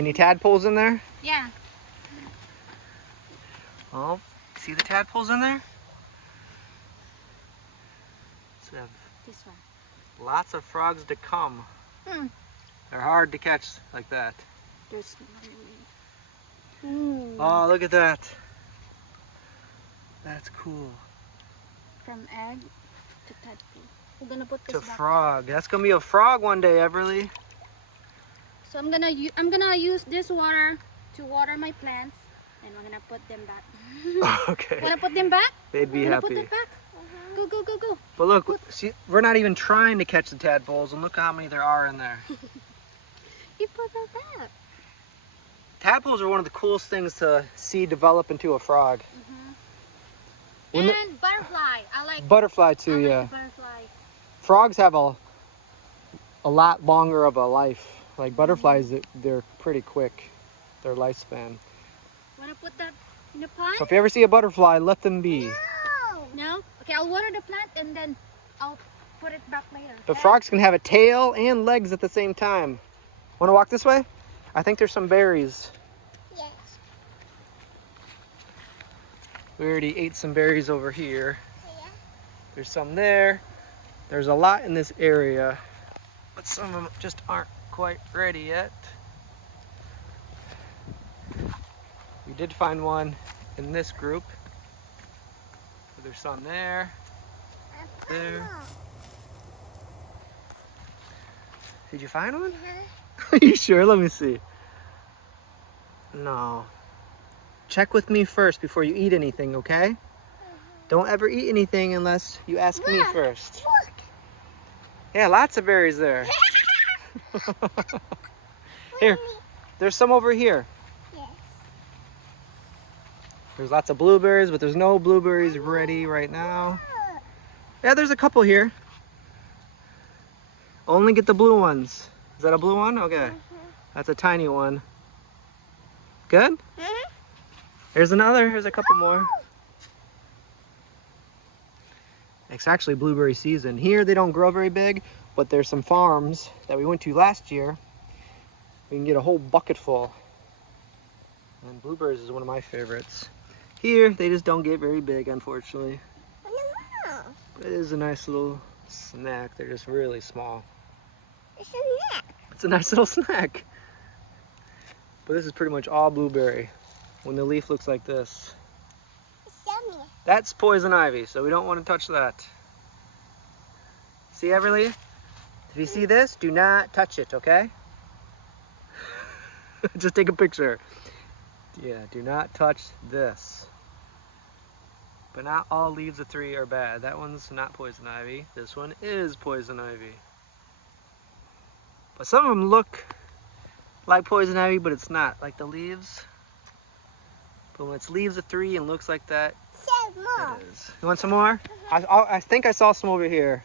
Any tadpoles in there? Yeah. Oh, see the tadpoles in there? So we have This one. lots of frogs to come. They're hard to catch like that. There's. Oh, look at that. That's cool. From egg to tadpole. We're gonna put this To back. frog. That's gonna be a frog one day, Everly. So I'm gonna use this water to water my plants, and we're gonna put them back. Okay. Wanna put them back? They'd be happy. Put them back. Go, go, go, go. But look, see, we're not even trying to catch the tadpoles, and look how many there are in there. You put them back. Tadpoles are one of the coolest things to see develop into a frog. And butterfly. I like Butterfly too, I like yeah. the butterfly. Frogs have a lot longer of a life. Like butterflies, they're pretty quick, their lifespan. Wanna put that in the pot? So if you ever see a butterfly, let them be. No? Okay, I'll water the plant and then I'll put it back later. But frogs can have a tail and legs at the same time. Wanna walk this way? I think there's some berries. Yes. We already ate some berries over here. Yeah. There's some there. There's a lot in this area, but some of them just aren't quite ready yet. We did find one in this group. There's some there. There. Did you find one? Are you sure? Let me see. No. Check with me first before you eat anything, okay? Don't ever eat anything unless you ask me first. Look. Yeah, lots of berries there. Here, there's some over here. Yes. There's lots of blueberries, but there's no blueberries ready right now. Yeah, there's a couple here. Only get the blue ones. Is that a blue one? Okay. That's a tiny one. Good? Here's another. Here's a couple more. It's actually blueberry season. Here they don't grow very big, but there's some farms that we went to last year. We can get a whole bucket full. And blueberries is one of my favorites. Here they just don't get very big, unfortunately. But it is a nice little snack. They're just really small. It's a snack. It's a nice little snack. But this is pretty much all blueberry when the leaf looks like this. It's yummy. That's poison ivy, so we don't want to touch that. See, Everly? If you see this, do not touch it, okay? Just take a picture. Yeah, do not touch this. But not all leaves of 3 are bad. That one's not poison ivy. This one is poison ivy. But some of them look like poison ivy, but it's not. Like the leaves. But when it's leaves of 3 and looks like that, it is. You want some more? I think I saw some over here.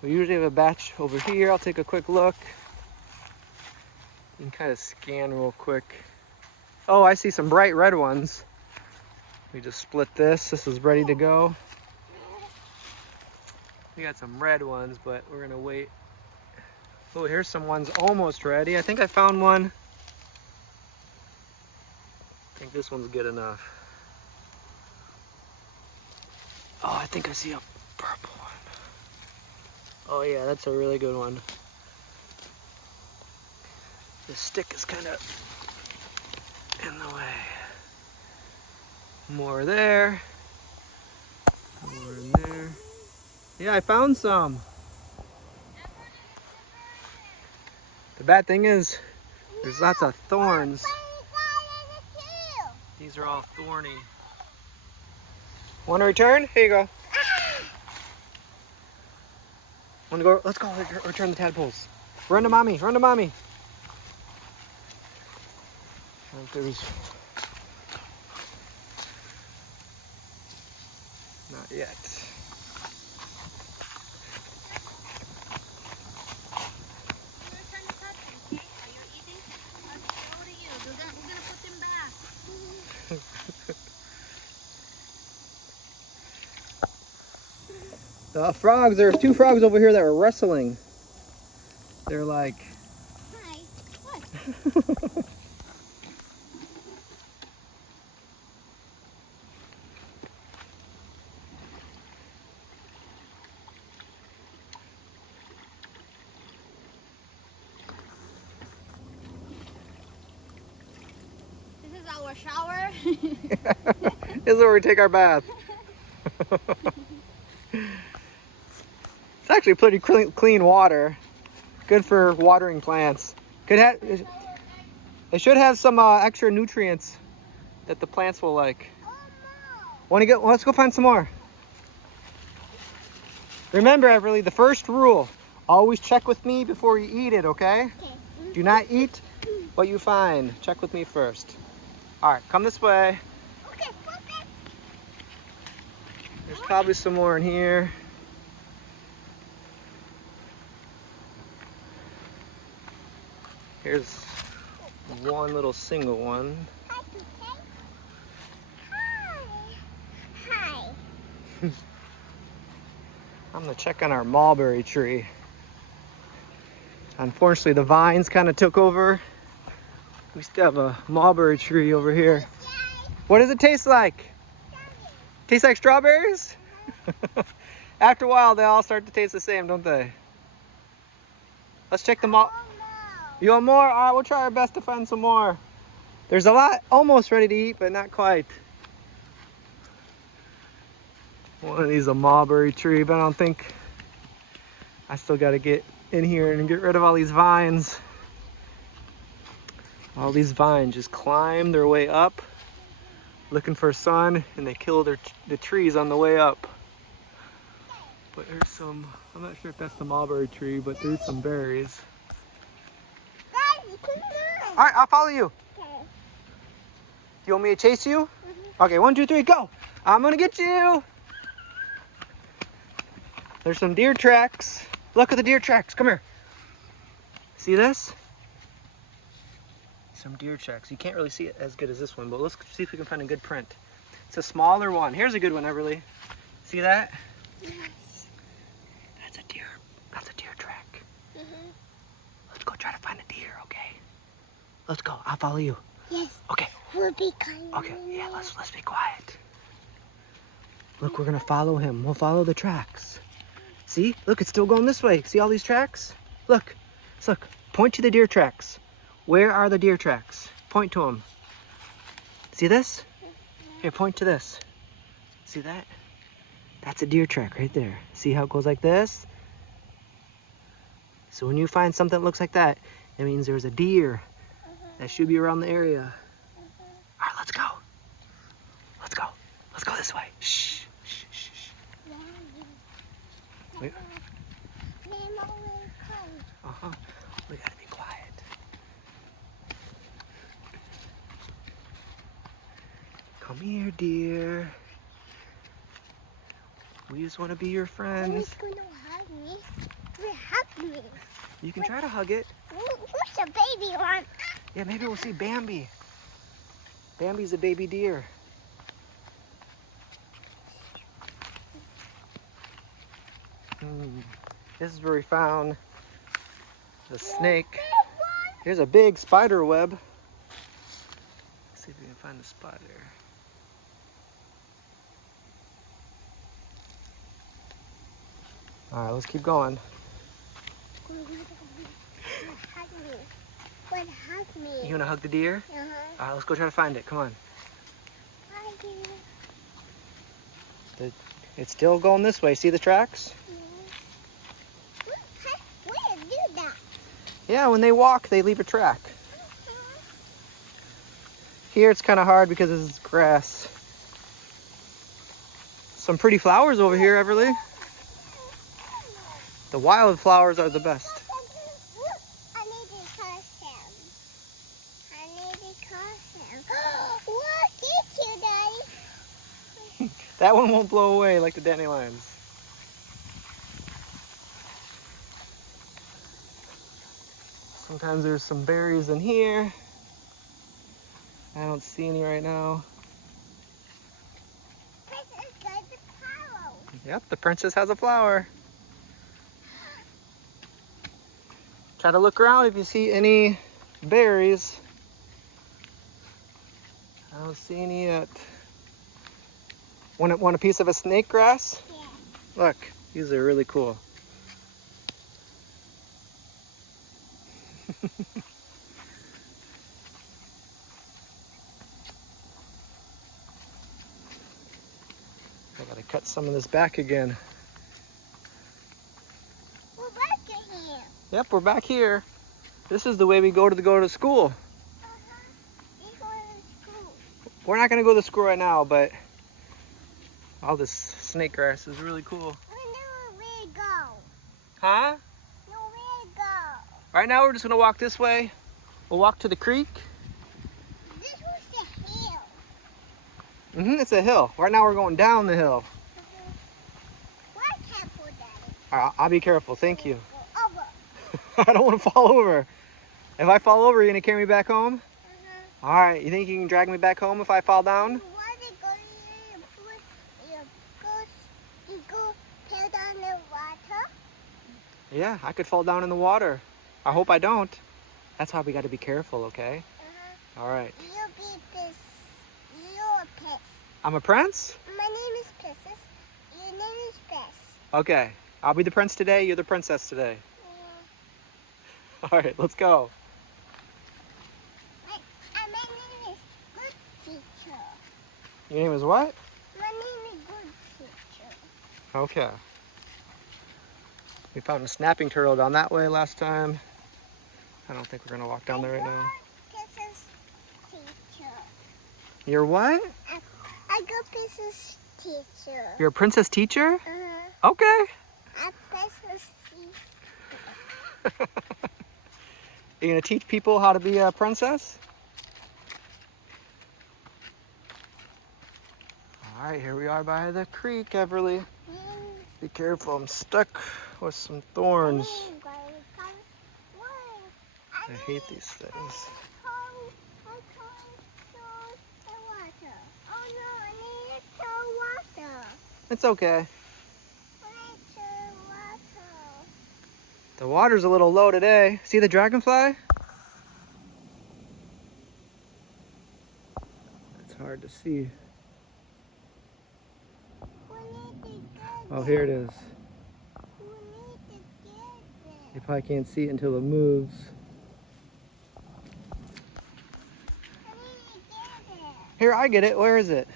We usually have a batch over here. I'll take a quick look. You can kind of scan real quick. Oh, I see some bright red ones. We just split this. This is ready to go. We got some red ones, but we're gonna wait. Oh, here's some ones almost ready. I think I found one. I think this one's good enough. Oh, I think I see a purple one. Oh yeah, that's a really good one. The stick is kind of in the way. More there. More in there. Yeah, I found some. The bad thing is, there's lots of thorns. These are all thorny. Want to return? Here you go. Want to go? Let's go return the tadpoles. Run to mommy. Run to mommy. There's not yet. The frogs, there's 2 frogs over here that are wrestling. They're like This is our shower. This is where we take our bath. It's actually pretty clean water. Good for watering plants. It should have some extra nutrients that the plants will like. Want to go? Let's go find some more. Remember, Everly, the first rule: always check with me before you eat it. Okay? Okay. Do not eat what you find. Check with me first. All right, come this way. Okay. There's probably some more in here. Here's one little single one. Hi. I'm gonna check on our mulberry tree. Unfortunately, the vines kind of took over. We still have a mulberry tree over here. What does it taste like? Tastes like strawberries? After a while, they all start to taste the same, don't they? Let's check them out. You want more? All right, we'll try our best to find some more. There's a lot almost ready to eat, but not quite. One of these is a mulberry tree, but I don't think, I still got to get in here and get rid of all these vines. All these vines just climb their way up, looking for sun, and they kill the trees on the way up. But there's some, I'm not sure if that's the mulberry tree, but there's some berries. All right, I'll follow you. Okay. You want me to chase you? Okay, 1, 2, 3, go. I'm gonna get you. There's some deer tracks. Look at the deer tracks, come here. See this? Some deer tracks. You can't really see it as good as this one, but let's see if we can find a good print. It's a smaller one. Here's a good one, Everly. See that? Yes. That's a deer track. Let's go try to find a deer, okay? Let's go. I'll follow you. Yes. Okay. We'll be kind. Okay. Yeah, let's be quiet. Look, we're gonna follow him. We'll follow the tracks. See? Look, it's still going this way. See all these tracks? Look. Look. Point to the deer tracks. Where are the deer tracks? Point to them. See this? Here, point to this. See that? That's a deer track right there. See how it goes like this? So when you find something that looks like that, it means there's a deer that should be around the area. All right, let's go. Let's go. Let's go this way. Shh, shh, shh, shh. Wait. We gotta be quiet. Come here, dear. We just want to be your friends. Who's gonna hug me? Hug me. You can try to hug it. Who's the baby one? Yeah, maybe we'll see Bambi. Bambi's a baby deer. This is where we found the snake. Here's a big spider web. Let's see if we can find the spider. All right, let's keep going. Hug me. You wanna hug the deer? All right, let's go try to find it. Come on. Hug you. It's still going this way. See the tracks? Where do that? Yeah, when they walk, they leave a track. Here it's kind of hard because it's grass. Some pretty flowers over here, Everly. The wildflowers are the best. I need to cross him. I need to cross him. Look at you, Daddy. That one won't blow away like the dandelions. Sometimes there's some berries in here. I don't see any right now. Princess got the flower. Yep, the princess has a flower. Try to look around if you see any berries. I don't see any yet. Want a piece of a snake grass? Yeah. Look, these are really cool. I gotta cut some of this back again. We're back in here. Yep, we're back here. This is the way we go to school. We go to school. We're not gonna go to school right now, but all this snake grass is really cool. We know where to go. Huh? Know where to go. Right now we're just gonna walk this way. We'll walk to the creek. This was the hill. It's a hill. Right now we're going down the hill. What careful, Daddy? All right, I'll be careful, thank you. Go over. I don't want to fall over. If I fall over, you're gonna carry me back home? All right, you think you can drag me back home if I fall down? You go fell down the water. Yeah, I could fall down in the water. I hope I don't. That's why we got to be careful, okay? All right. You'll be this. You're a prince. I'm a prince? My name is Princess. Your name is Bess. Okay. I'll be the prince today. You're the princess today. All right, let's go. My name is Good Teacher. Your name is what? My name is Good Teacher. Okay. We found a snapping turtle down that way last time. I don't think we're going to walk down there right now. Princess Teacher. You're what? I go Princess Teacher. You're a princess teacher? Uh-huh. Okay. I'm Princess Teacher. You going to teach people how to be a princess? All right, here we are by the creek, Everly. Be careful, I'm stuck with some thorns. I hate these things. It's okay. The water's a little low today. See the dragonfly? It's hard to see. Oh, here it is. You probably can't see it until it moves. Here, I get it. Where is it?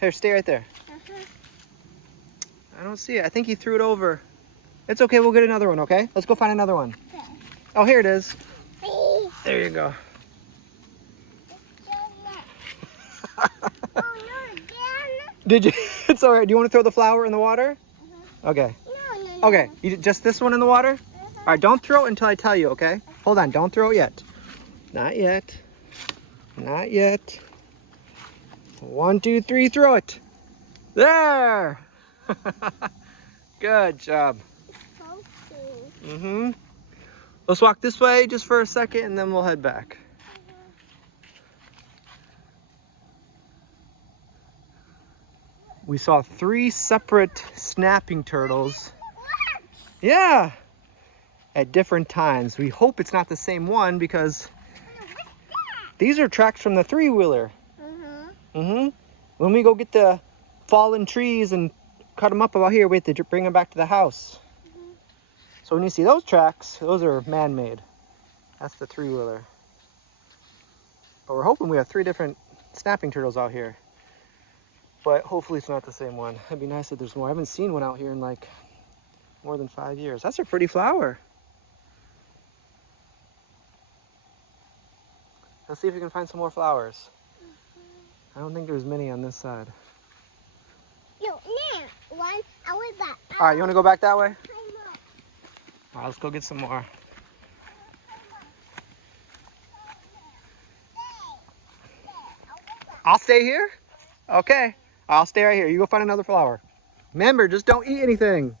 Here, stay right there. I don't see it. I think he threw it over. It's okay. We'll get another one, okay? Let's go find another one. Okay. Oh, here it is. There you go. Did you? It's all right. Do you want to throw the flower in the water? Okay. No. Okay. Just this one in the water? All right. Don't throw it until I tell you, okay? Hold on. Don't throw it yet. Not yet. Not yet. 1, 2, 3. Throw it. There. Good job. Let's walk this way just for a second and then we'll head back. We saw 3 separate snapping turtles. Yeah. At different times. We hope it's not the same one because these are tracks from the 3-wheeler. When we go get the fallen trees and cut them up about here, we have to bring them back to the house. So when you see those tracks, those are man-made. That's the 3-wheeler. But we're hoping we have 3 different snapping turtles out here. But hopefully it's not the same one. It'd be nice if there's more. I haven't seen one out here in like more than 5 years. That's a pretty flower. Let's see if we can find some more flowers. I don't think there's many on this side. I went back. All right, you want to go back that way? All right, let's go get some more. I'll stay here? Okay. I'll stay right here. You go find another flower. Remember, just don't eat anything.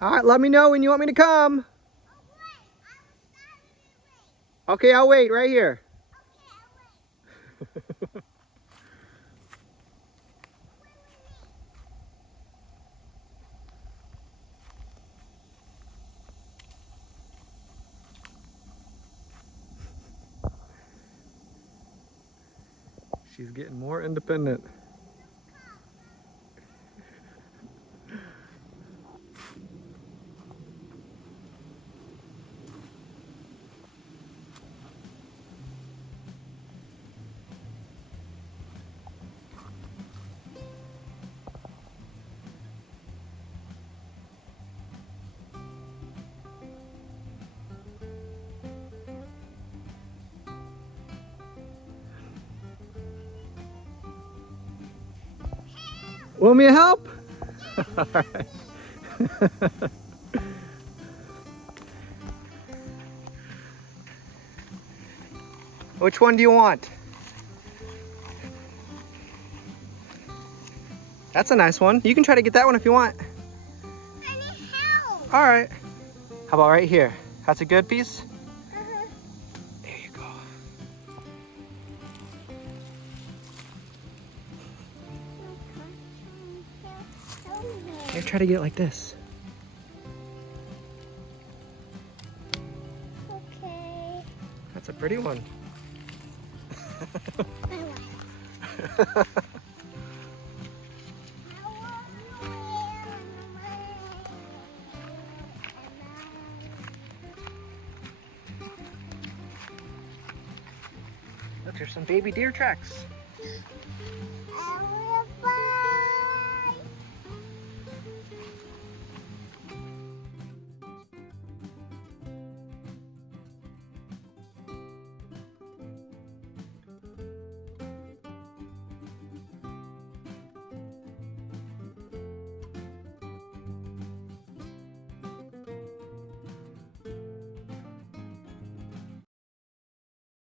All right, let me know when you want me to come. Okay, I'll wait right here. She's getting more independent. Want me to help? All right. Which one do you want? That's a nice one. You can try to get that one if you want. I need help. All right. How about right here? That's a good piece? Uh-huh. There you go. Here, try to get it like this. Okay. That's a pretty one. Look, there's some baby deer tracks.